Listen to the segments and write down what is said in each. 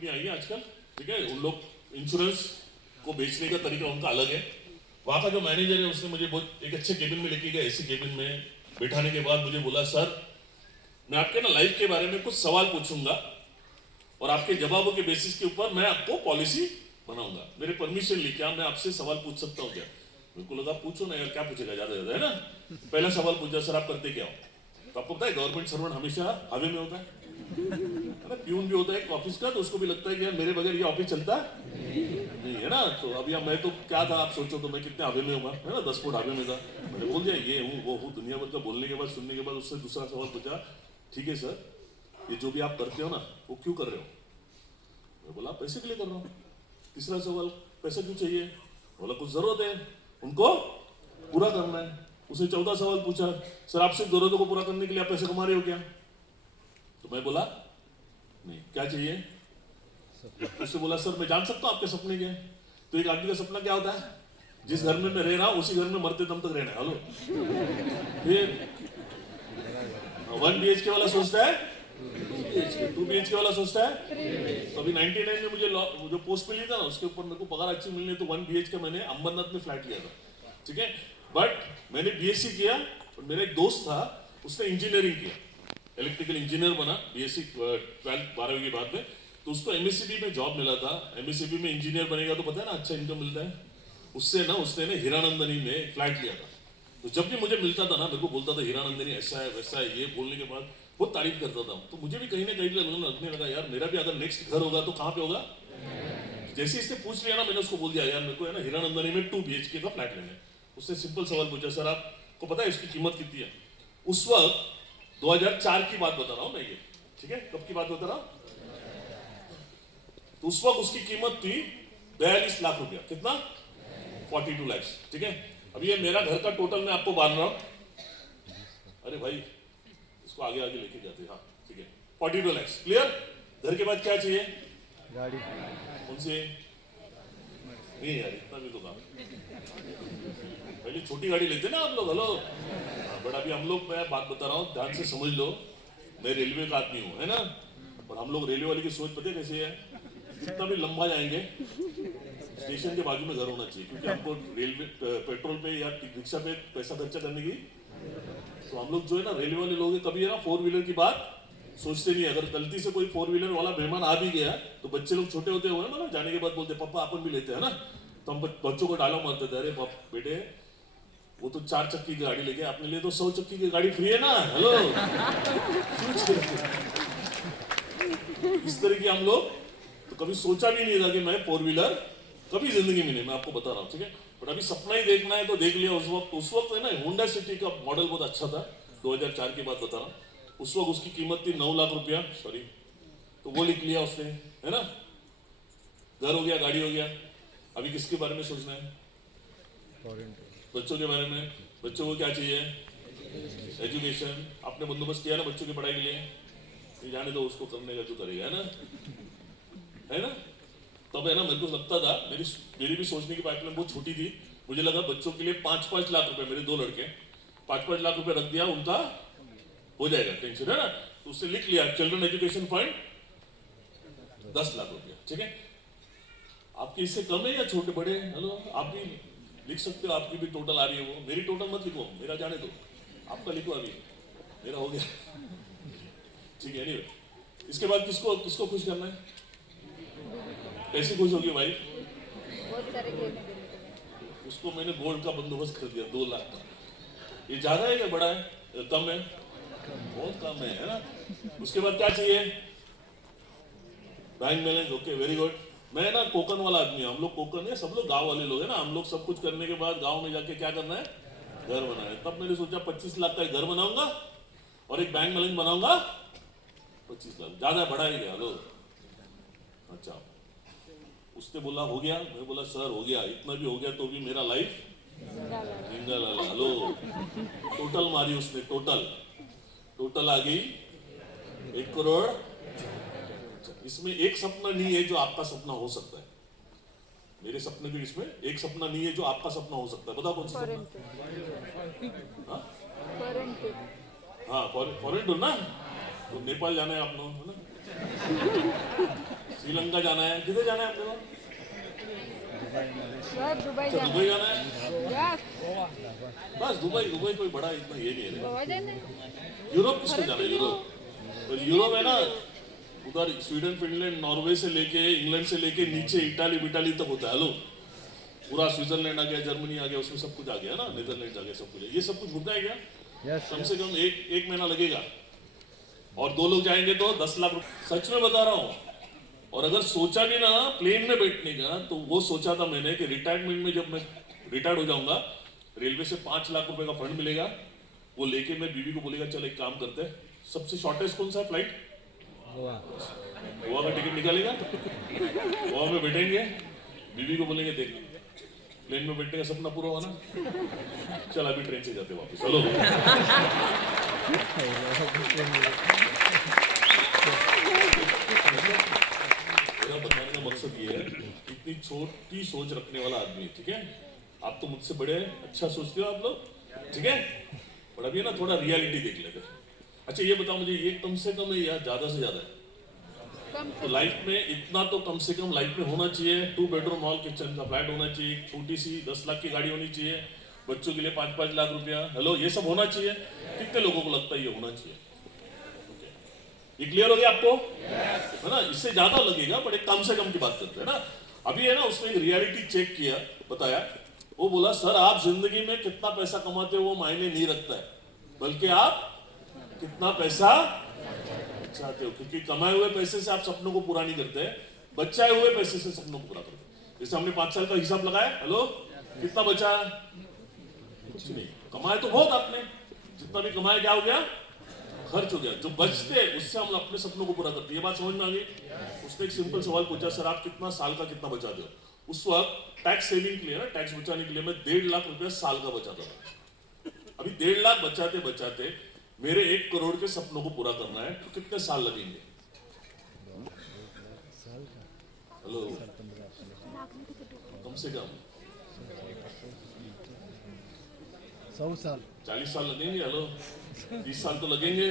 Company आई है आजकल, ठीक है, उन लोग इंश्योरेंस को बेचने का तरीका उनका अलग है। वहाँ का जो मैनेजर है उसने मुझे बहुत एक अच्छे केबिन में लेके गया, ऐसी केबिन में बैठाने के बाद मुझे बोला, सर मैं आपके ना लाइफ के बारे में कुछ सवाल पूछूंगा और आपके जवाबों के बेसिस के ऊपर मैं आपको पॉलिसी बनाऊंगा, मेरे परमिशन ली, क्या मैं आपसे सवाल पूछ सकता हूँ क्या? मेरे को लगा पूछो ना यार, क्या पूछेगा, ज्यादा ज्यादा है ना। पहला सवाल पूछा, सर आप करते क्या हो? तो आपको पता है गवर्नमेंट सर्वेंट हमेशा हवे में होता है ना, प्यून भी होता है एक ऑफिस का, तो उसको भी लगता है कि यार मेरे बगैर ये ऑफिस चलता नहीं है ना। तो अभी मैं तो क्या था आप सोचो, तो मैं कितने हवे में हुआ है ना, 10 फुट हवे में था। मैंने बोल दिया ये हूँ वो हूँ, दुनिया भर का बोलने के बाद सुनने के बाद उससे दूसरा सवाल पूछा, ठीक है सर ये जो भी आप करते हो ना वो क्यों कर रहे हो? मैं बोला पैसे के लिए कर रहा हूँ। तीसरा सवाल, पैसा क्यों चाहिए? बोला कुछ जरूरत है उनको पूरा करना है। उसे 14 सवाल पूछा, सर आप सिर्फ जरूरतों को पूरा करने के लिए आप पैसे कमा रहे हो क्या? तो मैं बोला नहीं, क्या चाहिए? उससे बोला सर मैं जान सकता हूँ आपके सपने क्या है? तो एक आदमी का सपना क्या होता है? जिस घर में मैं रह रहा हूँ उसी घर में मरते दम तक रहना है। हेलो, फिर 1 BHK वाला सोचता है 2 BHK वाला सोचता है। तो अभी 99 में मुझे जो पोस्ट मिली था ना उसके ऊपर मेरे को पगार अच्छी मिलनी, तो 1 BHK मैंने अंबरनाथ में फ्लैट लिया था, ठीक है। बट मैंने BSc किया और मेरा एक दोस्त था उसने इंजीनियरिंग किया, इलेक्ट्रिकल इंजीनियर बना BSc 12वीं के बाद में। तो उसको MSCB में जॉब मिला था। MSCB में इंजीनियर बनेगा तो पता है ना अच्छा इनकम मिलता है। उससे ना उसने ना हीरानंदनी में फ्लैट लिया था। तो जब भी मुझे मिलता था ना मेरे को बोलता था हीरानंदनी ऐसा है वैसा है, ये बोलने के बाद बहुत तारीफ करता था। तो मुझे भी कहीं ना कहीं लगने लगा यार मेरा भी अगर नेक्स्ट घर होगा तो कहाँ पे होगा। जैसे इसने पूछ लिया ना मैंने उसको बोल दिया यार मेरे को है ना हीरानंदनी में 2 BHK का फ्लैट लेना है। उससे सिंपल सवाल पूछा, सर आपको पता है इसकी कीमत कितनी है? उस वक्त 2004 की बात बता रहा हूँ मैं ये, ठीक है, कब की बात बता रहा हूँ? तो उस वक्त उसकी कीमत थी 42 लाख रुपया। कितना? 42 लाख, ठीक है। अब ये मेरा घर का टोटल मैं आपको बांध रहा हूं। अरे भाई इसको आगे आगे लेके जाते, हाँ ठीक है, 42 लाख क्लियर। घर के बाद क्या चाहिए? गाड़ी। उनसे नहीं यार इतना भी तो काम, पहले छोटी गाड़ी लेते ना आप लोग। हेलो, बट अभी हम लोग, मैं बात बता रहा हूँ ध्यान से समझ लो, मैं रेलवे का आदमी हूँ है ना, और हम लोग रेलवे वाले की सोच पता है कैसे है, जितना भी लंबा जाएंगे स्टेशन के बाजू में घर होना चाहिए, क्योंकि हमको रेलवे पेट्रोल पे या रिक्शा पे पैसा खर्चा करने की। तो हम लोग जो है ना रेलवे वाले लोग कभी है ना 4 व्हीलर की बात सोचते नहीं। अगर गलती से कोई 4 व्हीलर वाला मेहमान आ भी गया तो बच्चे लोग छोटे होते हुए ना जाने के बाद बोलते पापा अपन भी लेते हैं ना, तो हम बच्चों को डायलॉग मारते थे, अरे बाप बेटे वो तो 4 चक्की की गाड़ी लेके, अपने लिए तो 100 चक्की की गाड़ी फ्री है ना। हेलो, इस तरह की हम लोग तो कभी सोचा भी नहीं था कि मैं 4 व्हीलर कभी जिंदगी में नहीं, मैं आपको बता रहा हूँ, ठीक है। बट अभी सपना ही देखना है तो देख लिया। उस वक्त है ना होंडा सिटी का मॉडल बहुत अच्छा था, 2004 की बात बता रहा हूँ। उस वक्त उसकी कीमत थी 9 लाख रुपया, सॉरी, तो वो लिख लिया उसने, है ना। घर हो गया, गाड़ी हो गया, अभी किसके बारे में सोचना है? बच्चों के बारे में। बच्चों को क्या चाहिए? एजुकेशन। आपने बंदोबस्त किया ना बच्चों की पढ़ाई के लिए, ये जाने दो उसको करने का जो करेगा, है ना, है ना। तब है ना मेरे को लगता था, मेरी भी सोचने की पाइपलाइन बहुत छोटी थी। मुझे लगा बच्चों के लिए 5-5 लाख रुपए, मेरे 2 लड़के 5-5 लाख रुपए रख दिया, उनका हो जाएगा, टेंशन है ना। तो उससे लिख लिया चिल्ड्रन एजुकेशन फंड 10 लाख रुपया, ठीक है। आपके इससे कम है या छोटे बड़े? हेलो, आप भी लिख सकते हो, आपकी भी टोटल आ रही है वो। मेरी टोटल मत लिखो, मेरा जाने दो, आपका लिखो, अभी मेरा हो गया, ठीक है। एनीवे, इसके बाद किसको किसको खुश करना है? कैसे खुश होगी भाई? उसको मैंने गोल्ड का बंदोबस्त कर दिया 2 लाख का। ये ज्यादा है या बड़ा है? कम है, बहुत कम है ना। उसके बाद क्या चाहिए? Bank balance, okay very good. मैं ना कोकन वाला आदमी हूँ, हम लोग कोकन है, सब लोग गांव वाले लोग हैं ना। हम लोग सब कुछ करने के बाद गांव में जाके क्या करना है? घर बनाना है। तब मैंने सोचा 25 लाख का एक घर बनाऊंगा और एक बैंक बैलेंस बनाऊंगा 25 लाख, ज्यादा बड़ा ही गया। लो अच्छा, उसने बोला हो गया, मैं बोला सर हो गया, इतना भी हो गया तो भी मेरा लाइफ सिंगल। हेलो, टोटल मारी उसने, टोटल आ गई 1 करोड़। इसमें एक सपना नहीं है जो आपका सपना हो सकता है। मेरे सपने भी इसमें एक सपना नहीं है जो आपका सपना हो सकता है। बताओ कौन सा सपना? हाँ फॉरेन टूर ना, तो नेपाल जाना है आप लोगों को ना। श्रीलंका जाना है, किधर जाना है आपको? सर दुबई अच्छा, जाना दुबई जाना है। या बस दुबई, दुबई कोई बड़ा इतना ये नहीं है। गोवा जाना है यूरोप किसको जाना है? यूरोप, तो यूरोप है ना, उधर स्वीडन, फिनलैंड, नॉर्वे से लेके इंग्लैंड से लेके नीचे इटाली बिटाली तक होता है। हेलो, पूरा स्विट्जरलैंड आ गया, जर्मनी आ गया, उसमें सब कुछ आ गया ना, नीदरलैंड आ गया, सब कुछ है। ये सब कुछ घूमना है क्या? कम से कम एक महीना लगेगा, और 2 लोग जाएंगे तो 10 लाख रुपए। सच में बता रहा हूँ। और अगर सोचा भी ना प्लेन में बैठने का, तो वो सोचा था मैंने कि रिटायरमेंट में जब मैं रिटायर्ड हो जाऊंगा, रेलवे से 5 लाख रुपए का फंड मिलेगा, वो लेके मैं बीवी को बोलेगा चल एक काम करते हैं, सबसे शॉर्टेस्ट कौन सा है फ्लाइट? गोवा का टिकट निकालेगा, गोवा में बैठेंगे, बीवी को बोलेंगे देख प्लेन में बैठने का सपना पूरा हुआ ना, चल अभी ट्रेन से जाते वापस। हेलो, मेरा बताने का मकसद ये है, इतनी छोटी सोच रखने वाला आदमी, ठीक है? आप तो मुझसे बड़े अच्छा सोचते हो आप लोग, ठीक है? पर अभी ना थोड़ा रियलिटी देख लेते। अच्छा ये बताओ मुझे, ये कम से कम है या ज्यादा से ज्यादा है? तो लाइफ में इतना तो कम से कम लाइफ में होना चाहिए। 2 बेडरूम हॉल किचन का फ्लैट होना चाहिए, छोटी सी 10 लाख की गाड़ी होनी चाहिए, बच्चों के लिए 5-5 लाख रुपया। हेलो, ये सब होना चाहिए। कितने लोगों को लगता है ये होना चाहिए? ये क्लियर हो गया आपको? है ना? इससे ज्यादा लगेगा, बट एक कम से कम की बात करते हैं ना। अभी है ना, उसने एक रियलिटी चेक किया, बताया, वो बोला सर आप जिंदगी में कितना पैसा कमाते हो वो मायने नहीं रखता है, बल्कि आप कितना पैसा चाहते हो, क्योंकि कमाए हुए पैसे से आप सपनों को पूरा नहीं करते, बचाए हुए पैसे से सपनों को पूरा करते हैं। जैसे हमने 5 साल का हिसाब लगाया, हेलो कितना बचा? कुछ नहीं। कमाए तो बहुत आपने, जितना भी कमाया क्या हो गया? खर्च हो गया। जो बचते उससे हम अपने सपनों को पूरा करते हैं। ये बात समझ में आ गई? उसने एक सिंपल सवाल पूछा, सर आप कितना साल का कितना बचाते हो? उस वक्त टैक्स सेविंग के लिए ना, टैक्स बचाने के लिए मैं 1.5 लाख रुपया साल का बचाता था। अभी 1.5 लाख बचाते बचाते मेरे 1 करोड़ के सपनों को पूरा करना है, तो कितने साल लगेंगे? हेलो, कम से कम 100 साल, 40 साल लगेंगे। हेलो, 20 साल तो लगेंगे।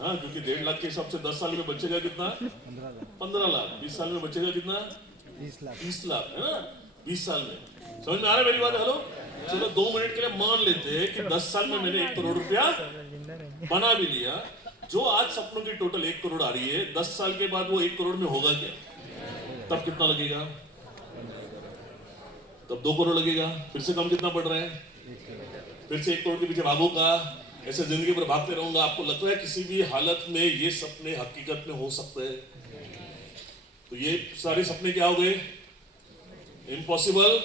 हाँ, क्योंकि 1.5 लाख के हिसाब से 10 साल में बचेगा कितना? 15 लाख। 20 साल में बचेगा कितना? 30 लाख। 30 लाख, है ना? 20 साल में। समझ में आ रहा है मेरी बात? हेलो, चलो 2 मिनट के लिए मान लेते हैं कि 10 साल में मैंने 1 करोड़ रुपया बना भी लिया। जो आज सपनों की टोटल 1 करोड़ आ रही है, 10 साल के बाद वो 1 करोड़ में होगा क्या? तब कितना लगेगा? तब 2 करोड़ लगेगा। फिर से कम कितना पड़ रहा है? फिर से 1 करोड़ के पीछे भागूंगा, ऐसे जिंदगी भर भागते रहूंगा। आपको लगता है किसी भी हालत में ये सपने हकीकत में हो सकते हैं? तो ये सारे सपने क्या हो गए? इम्पॉसिबल।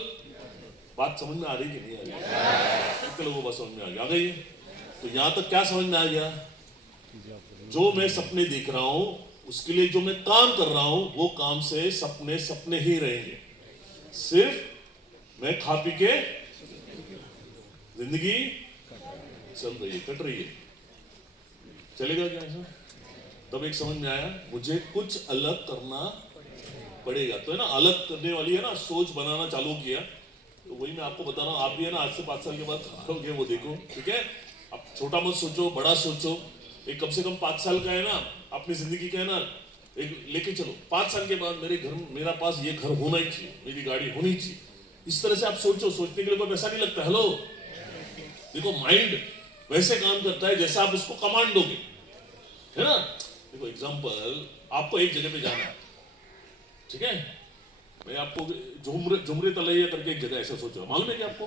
बात समझ में आ रही कि नहीं आ रही? कितने लोगों को बात समझ में आ गई? तो यहां तक क्या समझ में आ गया? जो मैं सपने देख रहा हूं, उसके लिए जो मैं काम कर रहा हूं, वो काम से सपने सपने ही रहेंगे। सिर्फ मैं खा पी के जिंदगी चल रही है, कट रही है, चलेगा क्या ऐसा? तब एक समझ में आया, मुझे कुछ अलग करना पड़ेगा। तो है ना, अलग करने वाली है ना सोच बनाना चालू किया। तो वही मैं आपको बता रहा हूँ, आप भी है ना आज से 5 साल के बाद करोगे, वो देखो, ठीक है? अब छोटा मत सोचो, बड़ा सोचो। एक कम से कम 5 साल का है ना, अपनी जिंदगी का है ना, एक लेके चलो। 5 साल के बाद मेरे घर, मेरा पास ये घर होना ही चाहिए, मेरी गाड़ी होनी चाहिए। इस तरह से आप सोचो। सोचने के लिए कोई पैसा नहीं लगता। हेलो, देखो माइंड वैसे काम करता है जैसे आप उसको कमांड दोगे, है ना? देखो एग्जांपल, आपको एक जगह पे जाना है, ठीक है? मैं आपको झुमरे तलैया करके एक जगह ऐसा सोच रहा हूं, मालूम है क्या आपको?